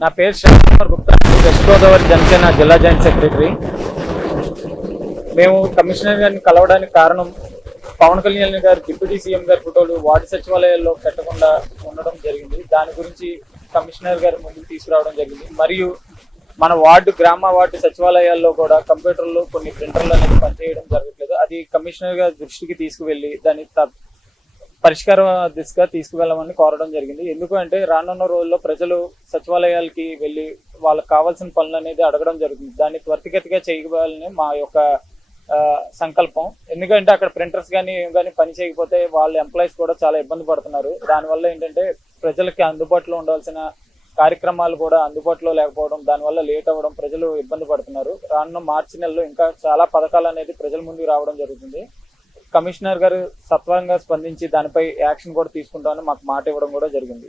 నా పేరు శ్యామ్ గుప్తా. వెస్ట్ గోదావరి జనసేన జిల్లా జాయింట్ సెక్రటరీ. మేము కమిషనర్ గారిని కలవడానికి కారణం పవన్ కళ్యాణ్ గారు డిప్యూటీ సీఎం గారి ఫోటోలు వార్డు సచివాలయాల్లో పెట్టకుండా ఉండడం జరిగింది. దాని గురించి కమిషనర్ గారి ముందుకు తీసుకురావడం జరిగింది. మరియు మన వార్డు గ్రామ వార్డు సచివాలయాల్లో కూడా కంప్యూటర్లో కొన్ని ప్రింటర్లు అనేది పనిచేయడం జరగట్లేదు. అది కమిషనర్ గారి దృష్టికి తీసుకువెళ్ళి దాని త- పరిష్కార దిశగా తీసుకువెళ్ళమని కోరడం జరిగింది. ఎందుకంటే రానున్న రోజుల్లో ప్రజలు సచివాలయాలకి వెళ్ళి వాళ్ళకి కావాల్సిన పనులు అనేది అడగడం జరుగుతుంది. దాన్ని త్వరితగతిగా చేయగలని మా యొక్క సంకల్పం. ఎందుకంటే అక్కడ ప్రింటర్స్ కానీ ఏం కానీ పని చేయకపోతే వాళ్ళ ఎంప్లాయీస్ కూడా చాలా ఇబ్బంది పడుతున్నారు. దానివల్ల ఏంటంటే ప్రజలకి అందుబాటులో ఉండాల్సిన కార్యక్రమాలు కూడా అందుబాటులో లేకపోవడం దానివల్ల లేట్ అవ్వడం ప్రజలు ఇబ్బంది పడుతున్నారు. రానున్న మార్చి నెలలో ఇంకా చాలా పథకాలు అనేది ప్రజల ముందుకు రావడం జరుగుతుంది. కమిషనర్ గారు సత్వరంగా స్పందించి దానిపై యాక్షన్ కూడా తీసుకుంటామని మాకు మాట ఇవ్వడం కూడా జరిగింది.